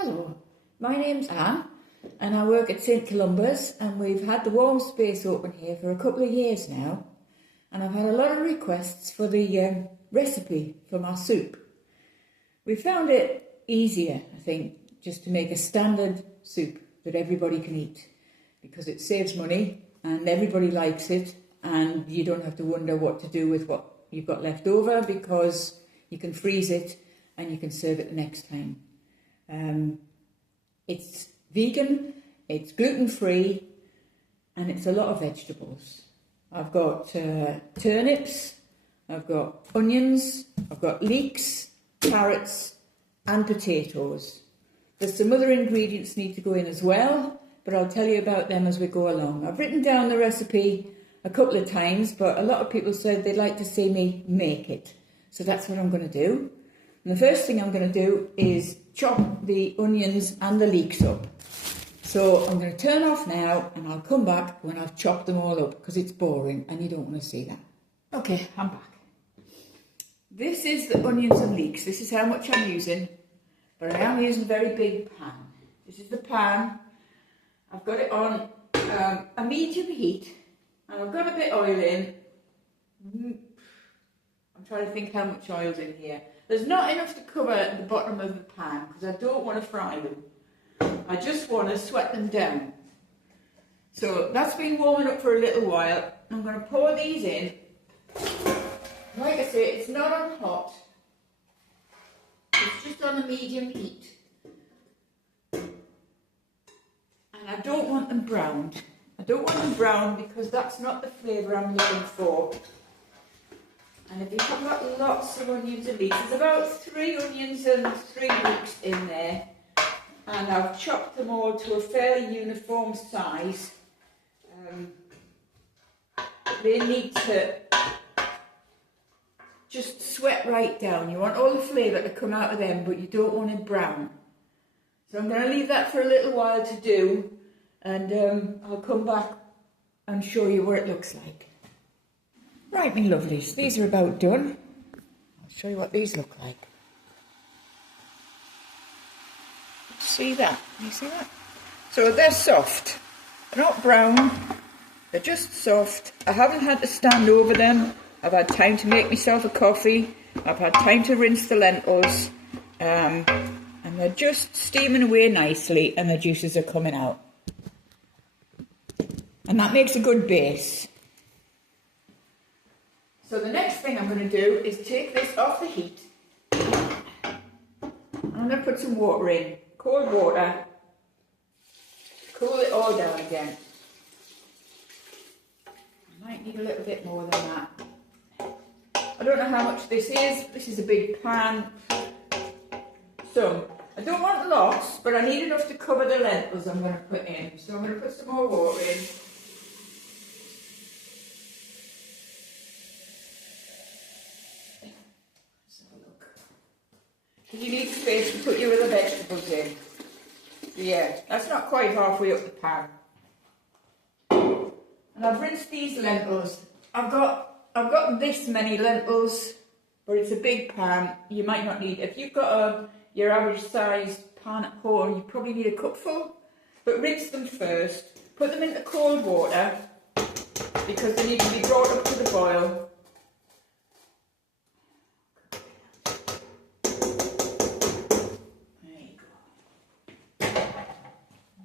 Hello, my name's Anne and I work at St Columba's, and we've had the warm space open here for a couple of years now, and I've had a lot of requests for the recipe for my soup. We found it easier, I think, just to make a standard soup that everybody can eat, because it saves money and everybody likes it, and you don't have to wonder what to do with what you've got left over, because you can freeze it and you can serve it the next time. It's vegan, it's gluten-free, and it's a lot of vegetables. I've got turnips, I've got onions, I've got leeks, carrots, and potatoes. There's some other ingredients need to go in as well, but I'll tell you about them as we go along. I've written down the recipe a couple of times, but a lot of people said they'd like to see me make it. So that's what I'm going to do. And the first thing I'm going to do is chop the onions and the leeks up. So I'm going to turn off now and I'll come back when I've chopped them all up, because it's boring and you don't want to see that. Okay, I'm back. This is the onions and leeks. This is how much I'm using, but I am using a very big pan. This is the pan. I've got it on a medium heat, and I've got a bit of oil in. I'm trying to think how much oil's in here. There's not enough to cover the bottom of the pan because I don't want to fry them. I just want to sweat them down. So that's been warming up for a little while. I'm going to pour these in. Like I say, it's not on hot. It's just on a medium heat. And I don't want them browned. I don't want them brown because that's not the flavour I'm looking for. And if you've got lots of onions and leeks, there's about 3 onions and 3 leeks in there. And I've chopped them all to a fairly uniform size. They need to just sweat right down. You want all the flavour to come out of them, but you don't want it brown. So I'm going to leave that for a little while to do, and I'll come back and show you what it looks like. Right, me lovelies, these are about done. I'll show you what these look like. See that? You see that? So they're soft. They're not brown. They're just soft. I haven't had to stand over them. I've had time to make myself a coffee. I've had time to rinse the lentils. And they're just steaming away nicely, and the juices are coming out. And that makes a good base. So the next thing I'm going to do is take this off the heat. I'm going to put some water in, cold water, cool it all down again. I might need a little bit more than that. I don't know how much this is. This is a big pan. So I don't want lots, but I need enough to cover the lentils I'm going to put in. So I'm going to put some more water in. Because you need space to put your other vegetables in. So yeah, that's not quite halfway up the pan. And I've rinsed these lentils. I've got this many lentils, but it's a big pan. You might not need, if you've got your average sized pan at home, you probably need a cupful. But rinse them first. Put them into cold water because they need to be brought up to the boil.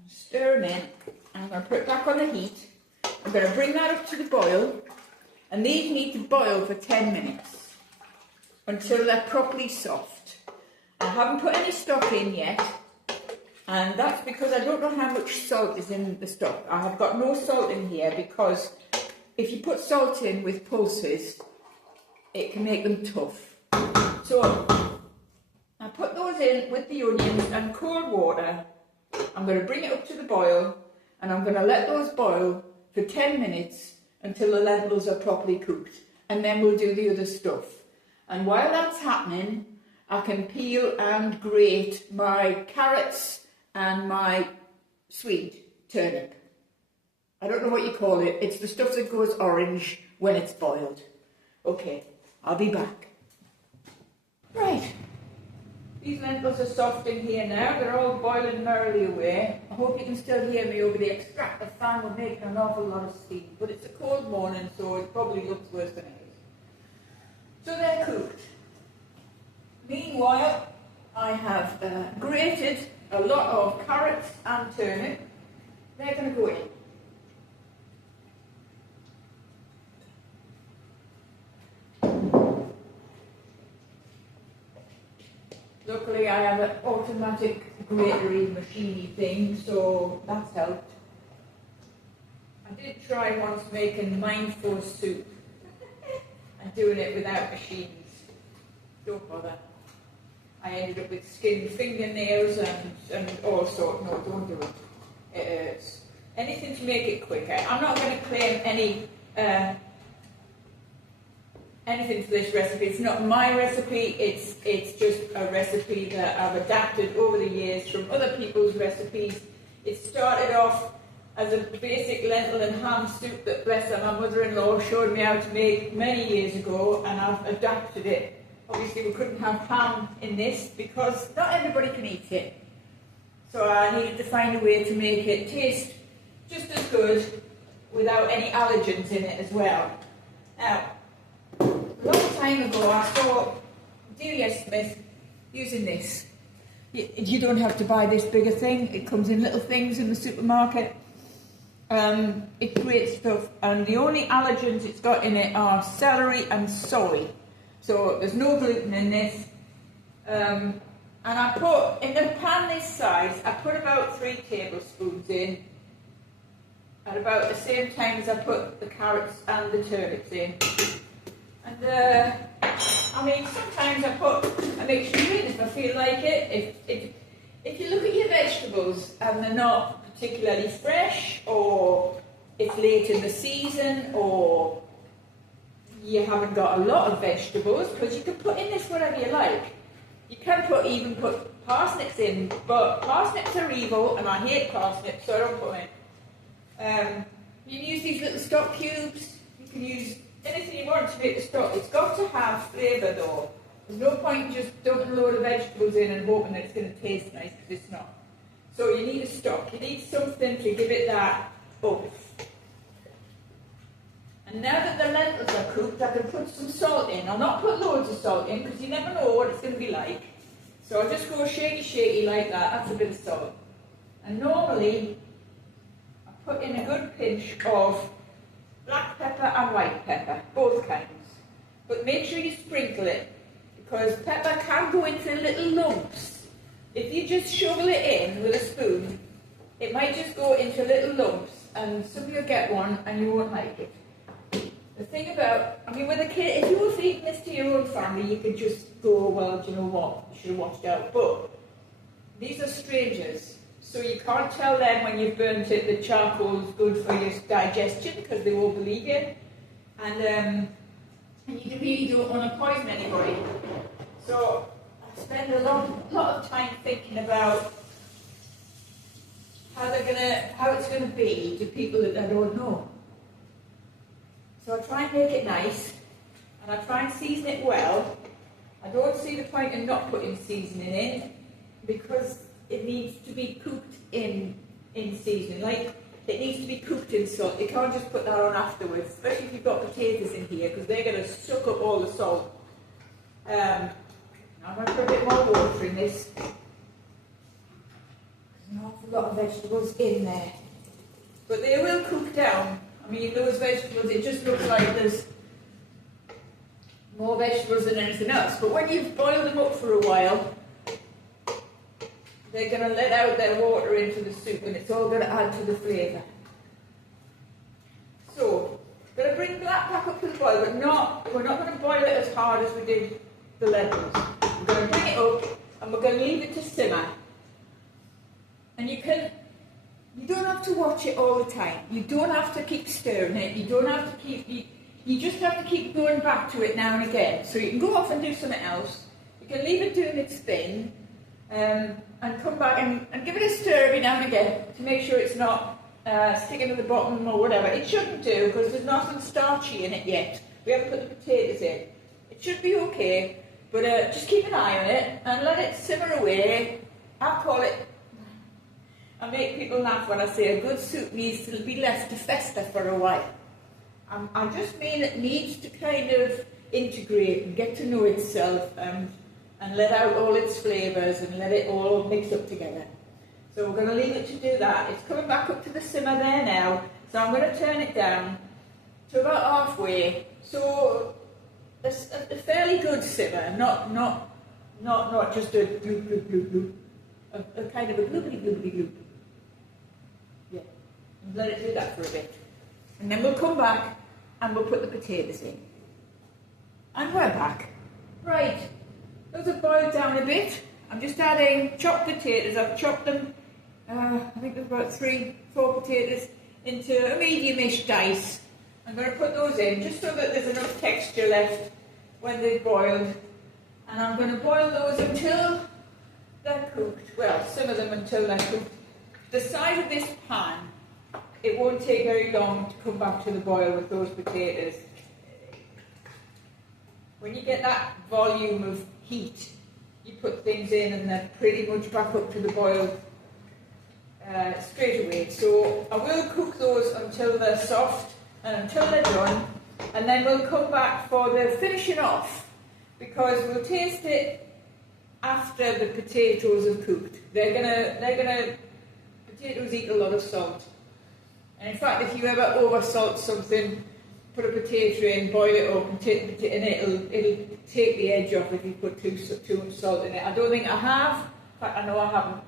Stir them in, and I'm going to put it back on the heat. I'm going to bring that up to the boil, and these need to boil for 10 minutes until they're properly soft. I haven't put any stock in yet, and that's because I don't know how much salt is in the stock. I have got no salt in here because if you put salt in with pulses, it can make them tough. So I put those in with the onions and cold water. I'm going to bring it up to the boil, and I'm going to let those boil for 10 minutes until the lentils are properly cooked, and then we'll do the other stuff. And while that's happening, I can peel and grate my carrots and my swede turnip. I don't know what you call it. It's the stuff that goes orange when it's boiled. Okay, I'll be back. Right, These lentils are soft in here now. They're all boiling merrily away. I hope you can still hear me over the extractor fan. We're making an awful lot of steam. But it's a cold morning, so it probably looks worse than it is. So they're cooked. Meanwhile, I have grated a lot of carrots and turnip. They're going to go in. Luckily I have an automatic gratery machiney thing, so that's helped. I did try once making mindful soup and doing it without machines. Don't bother. I ended up with skinned fingernails and all sorts. No, don't do it. It hurts. Anything to make it quicker. I'm not going to claim anything for this recipe. It's not my recipe. It's just a recipe that I've adapted over the years from other people's recipes. It started off as a basic lentil and ham soup that, bless her, my mother-in-law showed me how to make many years ago, and I've adapted it. Obviously we couldn't have ham in this because not everybody can eat it. So I needed to find a way to make it taste just as good without any allergens in it as well. Now, a long time ago I saw Delia Smith using this. You don't have to buy this bigger thing. It comes in little things in the supermarket. It's great stuff, and the only allergens it's got in it are celery and soy. So there's no gluten in this. And I put, in the pan this size, I put about 3 tablespoons in at about the same time as I put the carrots and the turnips in. And I mean, sometimes I make sure in if I feel like it. If you look at your vegetables and they're not particularly fresh, or it's late in the season, or you haven't got a lot of vegetables, because you can put in this whatever you like. You can even put parsnips in, but parsnips are evil and I hate parsnips, so I don't put them in. You can use these little stock cubes. You can use anything you want to make the stock. It's got to have flavour though. There's no point in just dumping a load of vegetables in and hoping that it's going to taste nice, because it's not. So you need a stock. You need something to give it that oomph. And now that the lentils are cooked, I can put some salt in. I'll not put loads of salt in because you never know what it's going to be like. So I'll just go shaky like that. That's a bit of salt. And normally, I put in a good pinch of black pepper and white pepper, both kinds. But make sure you sprinkle it, because pepper can go into little lumps. If you just shovel it in with a spoon, it might just go into little lumps, and some of you get one and you won't like it. The thing about, I mean, with a kid, if you were feeding this to your own family, you could just go, well, do you know what, you should have watched out. But these are strangers, so you can't tell them when you've burnt it that charcoal's good for your digestion, because they won't believe you. And you really don't want to poison anybody. So I spend a lot of time thinking about how it's gonna be to people that I don't know. So I try and make it nice, and I try and season it well. I don't see the point in not putting seasoning in, because it needs to be cooked in seasoning. Like, it needs to be cooked in salt. You can't just put that on afterwards, especially if you've got potatoes in here, because they're going to suck up all the salt. I'm going to put a bit more water in this. There's an awful lot of vegetables in there. But they will cook down. I mean, those vegetables, it just looks like there's more vegetables than anything else. But when you've boiled them up for a while, they're going to let out their water into the soup, and it's all going to add to the flavour. So, I'm going to bring that back up to the boil, but we're not going to boil it as hard as we did the lentils. We're going to bring it up, and we're going to leave it to simmer. And you don't have to watch it all the time. You don't have to keep stirring it. You don't have to you just have to keep going back to it now and again. So you can go off and do something else. You can leave it doing its thing, and come back and give it a stir every now and again to make sure it's not sticking to the bottom or whatever. It shouldn't do, because there's nothing starchy in it yet. We haven't put the potatoes in. It should be okay, But just keep an eye on it and let it simmer away. I make people laugh when I say a good soup needs to be left to fester for a while. I just mean it needs to kind of integrate and get to know itself and let out all its flavours and let it all mix up together. So we're going to leave it to do that. It's coming back up to the simmer there now, so I'm going to turn it down to about halfway. So a fairly good simmer, not just a gloop, gloop, gloop, gloop. A kind of a gloopy, gloopy, gloop. Yeah, and let it do that for a bit. And then we'll come back and we'll put the potatoes in. And we're back. Right, those have boiled down a bit. I'm just adding chopped potatoes. I've chopped them, I think there's about 3-4 potatoes into a medium-ish dice. I'm going to put those in just so that there's enough texture left when they've boiled. And I'm going to boil those until they're cooked. Well, simmer them until they're cooked. The size of this pan, it won't take very long to come back to the boil with those potatoes. When you get that volume of heat, you put things in and they're pretty much back up to the boil straight away. So I will cook those until they're soft and until they're done, and then we'll come back for the finishing off, because we'll taste it after the potatoes have cooked. Potatoes eat a lot of salt. And in fact, if you ever over salt something, put a potato in, boil it up, and it'll take the edge off if you put too much salt in it. I don't think I have. In fact, I know I haven't.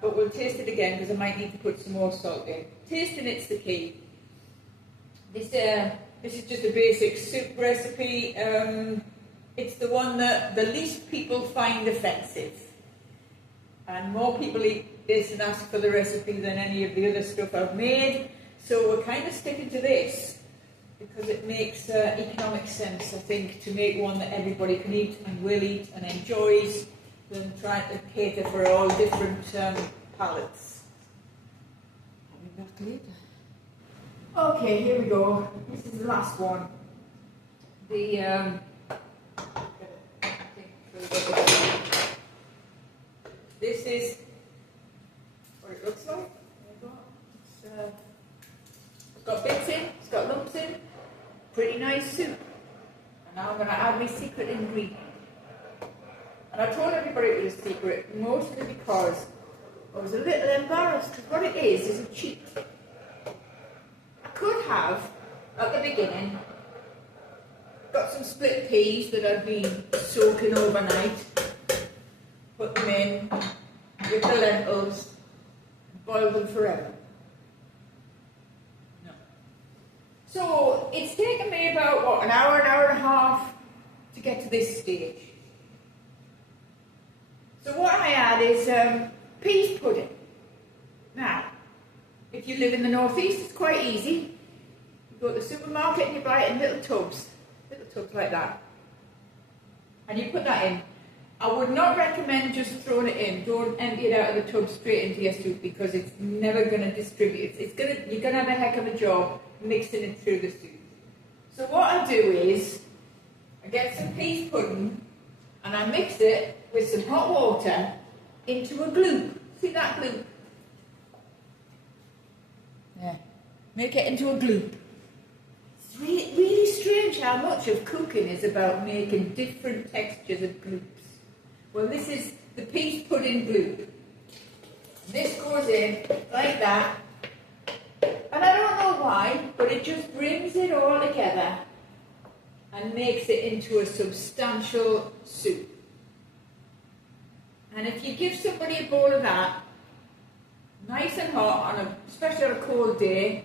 But we'll taste it again because I might need to put some more salt in. Tasting it's the key. This is just a basic soup recipe. It's the one that the least people find offensive. And more people eat this and ask for the recipe than any of the other stuff I've made. So we're kind of sticking to this because it makes economic sense, I think, to make one that everybody can eat and will eat and enjoys, than trying to cater for all different palates. I'll be back later. Okay, here we go. This is the last one. This is what it looks like. It's got bits in, it's got lumps in. Pretty nice soup. And now I'm going to add my secret ingredient. And I told everybody it was a secret, mostly because I was a little embarrassed, because what it is a cheat. I could have, at the beginning, got some split peas that I'd been soaking overnight, put them in with the lentils, boil them forever. No. So it's taken me about, what, an hour and a half to get to this stage. So what I add is peas pudding. Now, if you live in the northeast, it's quite easy. You go to the supermarket and you buy it in little tubs like that. And you put that in. I would not recommend just throwing it in. Don't empty it out of the tub straight into your soup, because it's never going to distribute. You're going to have a heck of a job mixing it through the soup. So what I do is, I get some peas pudding and I mix it with some hot water into a gloop. See that gloop? Yeah. Make it into a gloop. It's really strange how much of cooking is about making different textures of gloops. Well, this is the peas pudding gloop. This goes in like that. And I don't know why, but it just brings it all together and makes it into a substantial soup. And if you give somebody a bowl of that, nice and hot, especially on a cold day,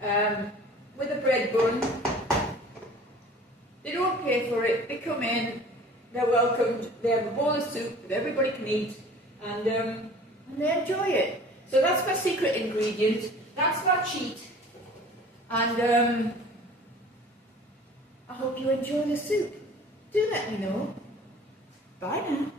with a bread bun, they don't pay for it, they come in, they're welcomed, they have a bowl of soup that everybody can eat, and they enjoy it. So that's my secret ingredient, that's my cheat, and I hope you enjoy the soup. Do let me know. Bye now.